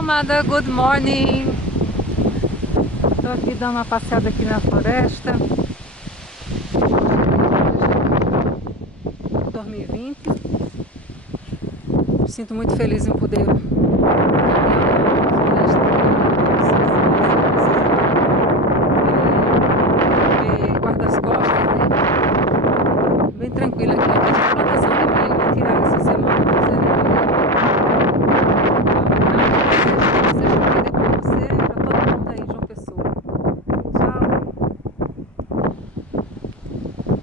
Amada, good morning! Estou aqui dando uma passeada aqui na floresta. 2020. Me sinto muito feliz em poder caminhar